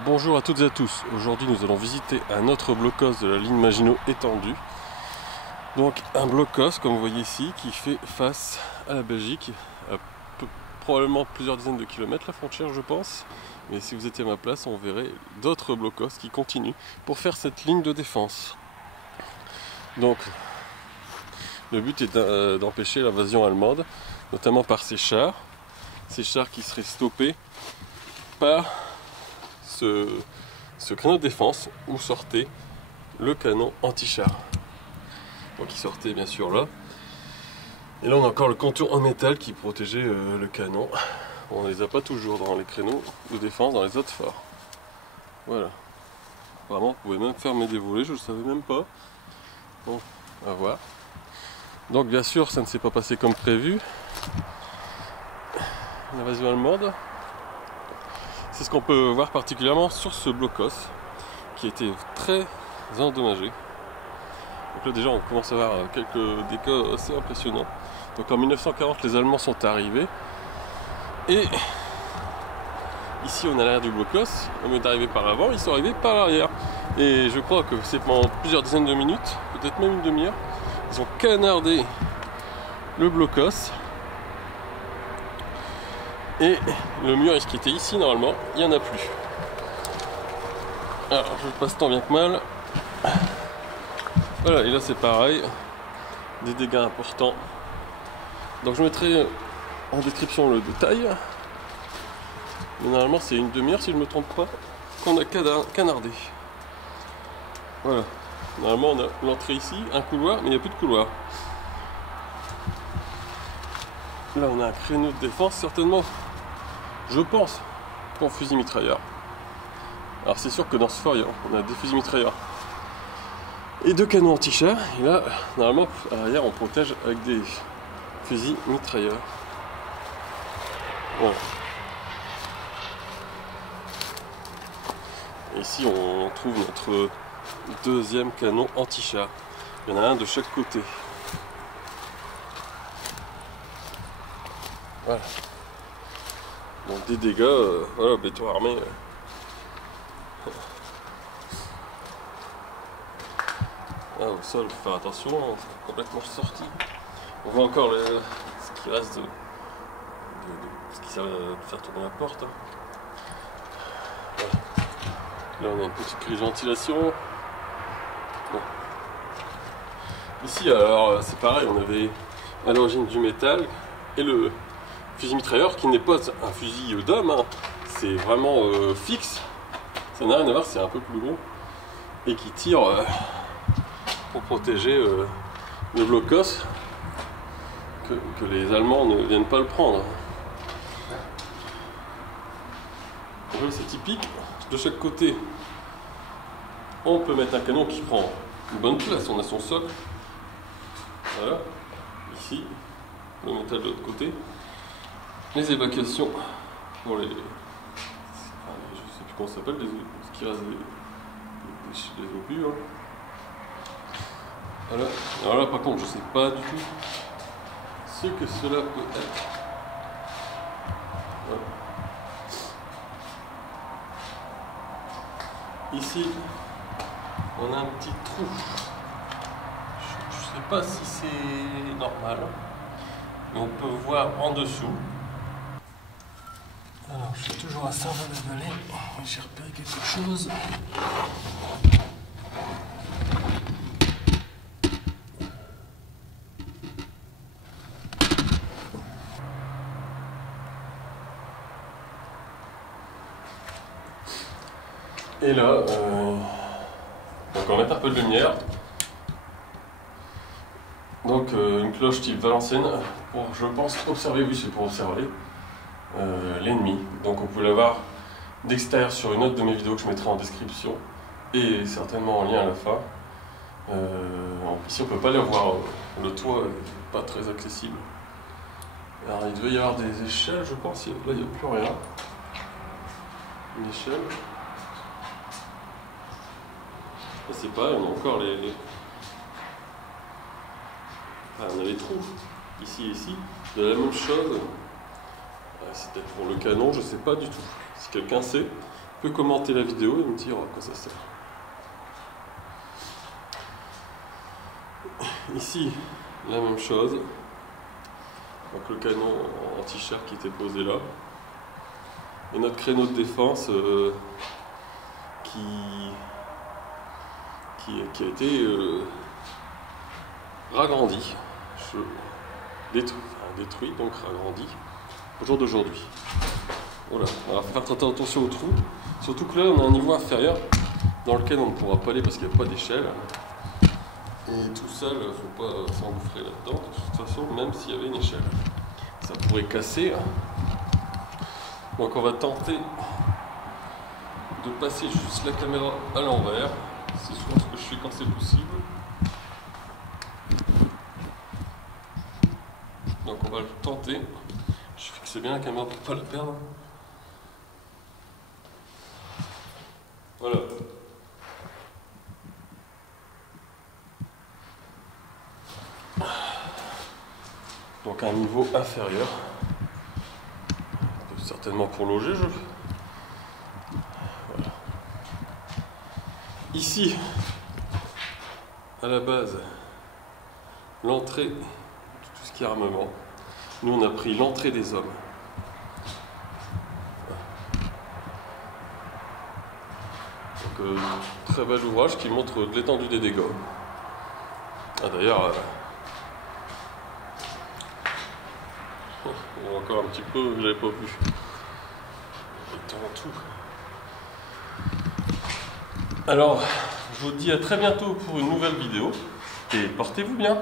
Bonjour à toutes et à tous. Aujourd'hui nous allons visiter un autre blocos de la ligne Maginot étendue. Donc un blocos comme vous voyez ici qui fait face à la Belgique, à probablement plusieurs dizaines de kilomètres la frontière je pense. Mais si vous étiez à ma place on verrait d'autres blocos qui continuent pour faire cette ligne de défense. Donc le but est d'empêcher l'invasion allemande, notamment par ces chars qui seraient stoppés par ce créneau de défense où sortait le canon anti-char. Donc il sortait bien sûr là. Et là on a encore le contour en métal qui protégeait le canon. On ne les a pas toujours dans les créneaux de défense dans les autres phares. Voilà. Apparemment vous pouvez même fermer des volets, je ne le savais même pas. Bon, on va voir. Donc bien sûr ça ne s'est pas passé comme prévu. L'invasion allemande. C'est ce qu'on peut voir particulièrement sur ce blocos qui a été très endommagé. Donc là déjà on commence à voir quelques dégâts assez impressionnants. Donc en 1940 les Allemands sont arrivés et ici on a l'arrière du blocos, au lieu d'arriver par l'avant, ils sont arrivés par l'arrière. Et je crois que c'est pendant plusieurs dizaines de minutes, peut-être même une demi-heure, ils ont canardé le blocos. Et le mur qui était ici normalement, il n'y en a plus. Alors je passe tant bien que mal. Voilà, et là c'est pareil. Des dégâts importants. Donc je mettrai en description le détail. Mais normalement c'est une demi-heure si je ne me trompe pas qu'on a canardé. Voilà. Normalement on a l'entrée ici, un couloir, mais il n'y a plus de couloir. Là on a un créneau de défense certainement. Je pense pour fusil mitrailleur. Alors c'est sûr que dans ce fort, on a des fusils mitrailleurs et deux canons anti-char. Et là, normalement, à l'arrière, on protège avec des fusils mitrailleurs. Voilà. Et ici, on trouve notre deuxième canon anti-char. Il y en a un de chaque côté. Voilà. Donc des dégâts, voilà, béton armé. Ah, au sol, faut faire attention, c'est complètement sorti. On voit encore ce qui reste de ce qui sert à faire tourner la porte. Voilà. Là on a une petite grille de ventilation. Bon. Ici alors c'est pareil, on avait à l'origine du métal et le fusil mitrailleur qui n'est pas un fusil d'homme, hein. C'est vraiment fixe, ça n'a rien à voir, c'est un peu plus gros et qui tire pour protéger le blocos que les Allemands ne viennent pas le prendre. Donc là c'est typique, de chaque côté on peut mettre un canon qui prend une bonne place, on a son socle, voilà, ici, le métal de l'autre côté. Les évacuations pour les. Je sais plus comment ça s'appelle, ce qui reste des obus. Hein. Voilà. Alors là, par contre, je sais pas du tout ce que cela peut être. Voilà. Ici, on a un petit trou. Je sais pas si c'est normal, mais on peut voir en dessous. Alors, je suis toujours à Saint-Valais, j'ai repéré quelque chose. Et là, donc on va mettre un peu de lumière. Donc une cloche type Valenciennes pour, je pense, observer, oui c'est pour observer l'ennemi. Donc on peut l'avoir d'extérieur sur une autre de mes vidéos que je mettrai en description et certainement en lien à la fin. Ici on peut pas les voir, le toit n'est pas très accessible. Alors il devait y avoir des échelles je pense, là il n'y a plus rien. Une échelle. Je sais pas, on a encore les... Ah, on a les trous, ici et ici, de la même chose. C'est peut-être pour le canon, je sais pas du tout. Si quelqu'un sait, peux commenter la vidéo et me dire à quoi ça sert. Ici, la même chose. Donc le canon anti-char qui était posé là. Et notre créneau de défense qui a été ragrandi. Détruit, donc ragrandi au jour d'aujourd'hui. Voilà, on va faire attention aux trous. Surtout que là, on a un niveau inférieur dans lequel on ne pourra pas aller parce qu'il n'y a pas d'échelle. Et tout seul, il ne faut pas s'engouffrer là-dedans. De toute façon, même s'il y avait une échelle, ça pourrait casser. Donc on va tenter de passer juste la caméra à l'envers. C'est souvent ce que je fais quand c'est possible. Donc on va le tenter. Je fixe bien la caméra pour ne pas la perdre. Voilà. Donc un niveau inférieur. Certainement pour loger, voilà. Ici, à la base, l'entrée de tout ce qui est armement. Nous, on a pris l'entrée des hommes. Donc, très bel ouvrage qui montre l'étendue des dégâts. Ah, d'ailleurs, il y a encore un petit peu, je ne l'avais pas vu. Tout. Alors, je vous dis à très bientôt pour une nouvelle vidéo et portez-vous bien.